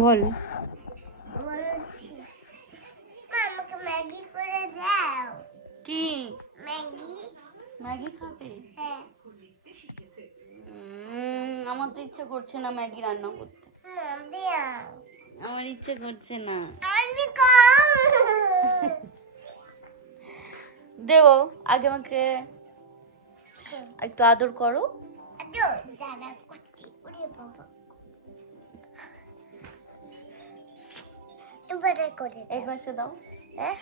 বল। আমাকে ম্যাগি করে দাও। কি ম্যাগি? ম্যাগি খাবে? হ্যাঁ। আমার তো ইচ্ছে করছে না ম্যাগি রান্না করতে। আমার ইচ্ছে করছে না। দেব, আগে আমাকে একটু আদর করো। এবারে করে এই পাশে দাও। হ্যাঁ,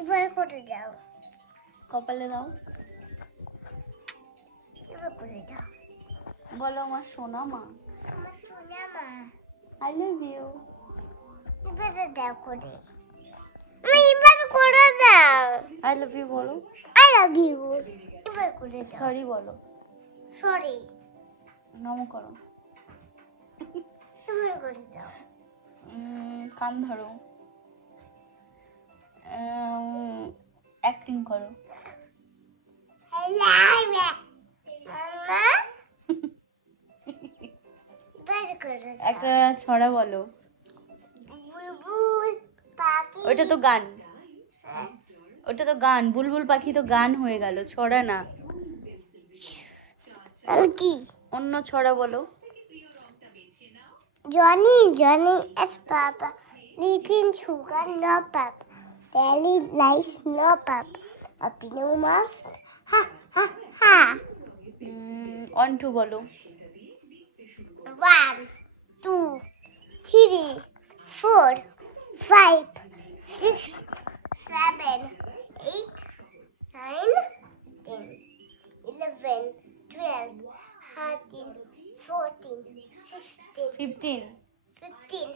এবারে করে দাও। কপালে দাও। এবার করে দাও। বলো আমার সোনা মা। আমার সোনা মা। I love you. এবারে দাও করে। এবার করে দাও। আই লাভ ইউ বলো। I love you. এবার করে দাও। সরি বলো। সরি। নম করো। এবার করে দাও। কান ধরো। অ্যাক্টিং করো। একটা ছড়া বলো। বুলবুল পাখি। ওইটা তো গান। ওটা তো গান। বুলবুল পাখি তো গান হয়ে গেল, ছড়া না। কি অন্য ছড়া বলো। Johnny, Johnny is Papa. Eating sugar, no pap. Daily lies, no pap. A no mask. Ha, ha, ha. 1 2 বলো। 1 2 3 4 5 6 7 8 9 10 11 12 13 14 16 15 15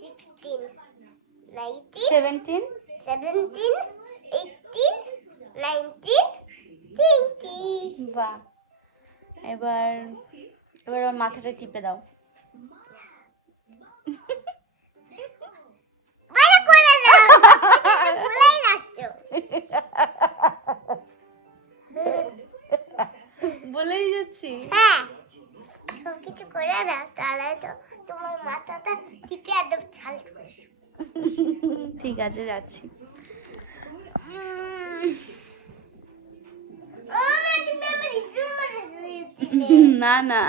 16 19 17 17 18 19 20 বাহ। এবার আমার মাথাটা টিপে দাও। ভালো করে দাও। ভুলেই যাচ্ছো। বলেই যাচ্ছি। হ্যাঁ, সব কিছু করে দাও, তাহলে তো তোমার মাথাটা টিপে একদম ছাল করে। ঠিক আছে, যাচ্ছি। ও মা, তুমি আমার ইসুর মধ্যে শুয়েছিলে। না না।